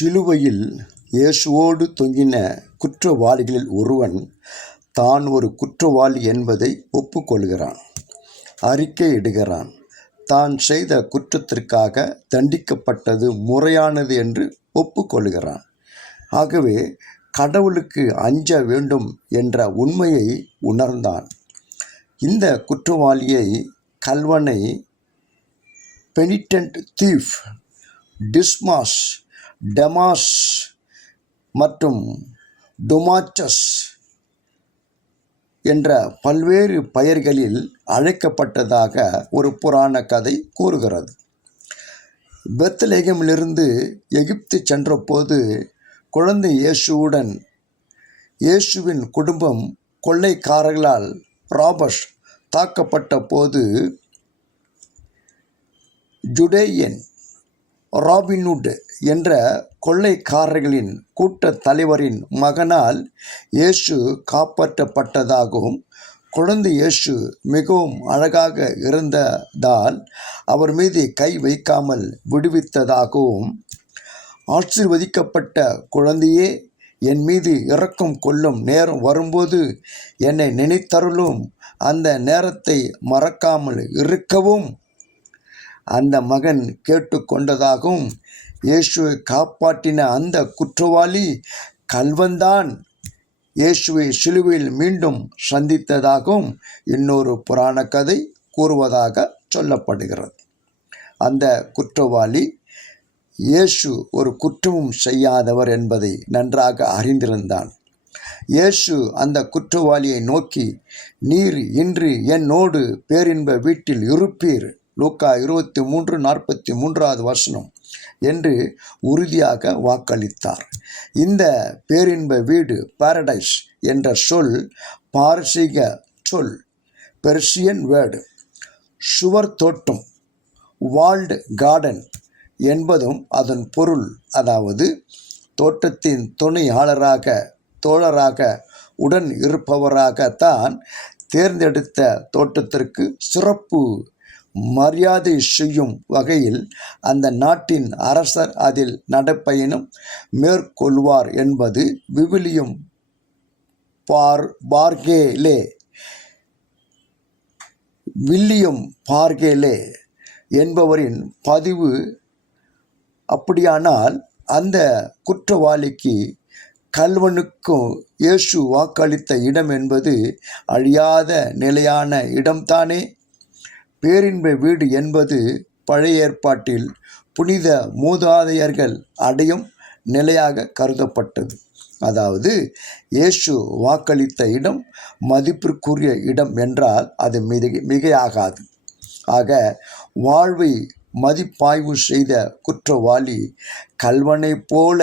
சிலுவையில் இயேசுவோடு தொங்கின குற்றவாளிகளில் ஒருவன் தான் ஒரு குற்றவாளி என்பதை ஒப்புக்கொள்கிறான், அறிக்கையிடுகிறான். தான் செய்த குற்றத்திற்காக தண்டிக்கப்பட்டது முறையானது என்று ஒப்புக்கொள்கிறான். ஆகவே கடவுளுக்கு அஞ்ச வேண்டும் என்ற உண்மையை உணர்ந்தான். இந்த குற்றவாளியை கல்வனை பெனிடென்ட் தீஃப், டிஸ்மாஸ், டெமாஸ் மற்றும் டொமாச்சஸ் என்ற பல்வேறு பெயர்களில் அழைக்கப்பட்டதாக ஒரு புராண கதை கூறுகிறது. பெத்லகேமிலிருந்து எகிப்து சென்றபோது குழந்தை இயேசுவுடன் இயேசுவின் குடும்பம் கொள்ளைக்காரர்களால் ராபர்ஸ் தாக்கப்பட்ட போது ஜுடேயன் ராபின்ஹுட் என்ற கொள்ளைக்காரர்களின் கூட்ட தலைவரின் மகனால் இயேசு காப்பாற்றப்பட்டதாகவும், குழந்தை இயேசு மிகவும் அழகாக இருந்ததால் அவர் மீது கை வைக்காமல் விடுவித்ததாகவும், ஆசீர்வதிக்கப்பட்ட குழந்தையே, என் மீது இரக்கம் கொள்ளும் நேரம் வரும்போது என்னை நினைத்தருளும், அந்த நேரத்தை மறக்காமல் இருக்கவும் அந்த மகன் கேட்டுக்கொண்டதாகவும், இயேசுவை காப்பாற்றின அந்த குற்றவாளி கல்வன்தான் இயேசுவை சிலுவையில் மீண்டும் சந்தித்ததாகவும் இன்னொரு புராண கதை கூறுவதாக சொல்லப்படுகிறது. அந்த குற்றவாளி இயேசு ஒரு குற்றமும் செய்யாதவர் என்பதை நன்றாக அறிந்திருந்தான். இயேசு அந்த குற்றவாளியை நோக்கி, நீர் இன்று என்னோடு பேரின்ப வீட்டில் இருப்பீர், லூக்கா 23:43 என்று உறுதியாக வாக்களித்தார். இந்த பேரின்ப வீடு, பாரடைஸ் என்ற சொல் பாரசீக சொல், பெர்சியன் வேர்டு. சுவர் தோட்டம், வால்டு கார்டன் என்பதும் அதன் பொருள். அதாவது தோட்டத்தின் துணையாளராக, தோழராக, உடன் இருப்பவராகத்தான் தேர்ந்தெடுத்த தோட்டத்திற்கு சிறப்பு மரியாதை செய்யும் வகையில் அந்த நாட்டின் அரசர் அதில் நடைப்பயணம் மேற்கொள்வார் என்பது விவிலியம் வில்லியம் பார்கேலே என்பவரின் பதிவு. அப்படியானால் அந்த குற்றவாளிக்கு கல்வனுக்கும் இயேசு வாக்களித்த இடம் என்பது அழியாத நிலையான இடம்தானே. பேரின்ப வீடு என்பது பழைய ஏற்பாட்டில் புனித மூதாதையர்கள் அடையும் நிலையாக கருதப்பட்டது. அதாவது இயேசு வாக்களித்த இடம் மதிப்பிற்குரிய இடம் என்றால் அது மிகையாகாது. ஆக வாழ்வை மதிப்பாய்வு செய்த குற்றவாளி கல்வனை போல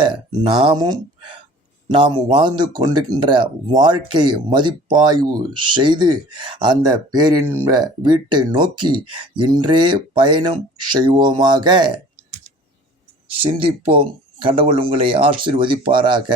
நாம் வாழ்ந்து கொண்டிருக்கின்ற வாழ்க்கையை மதிப்பாய்வு செய்து அந்த பேரின்ப வீட்டை நோக்கி இன்றே பயணம் செய்வோமாக. சிந்திப்போம். கடவுள் உங்களை ஆசீர்வதிப்பாராக.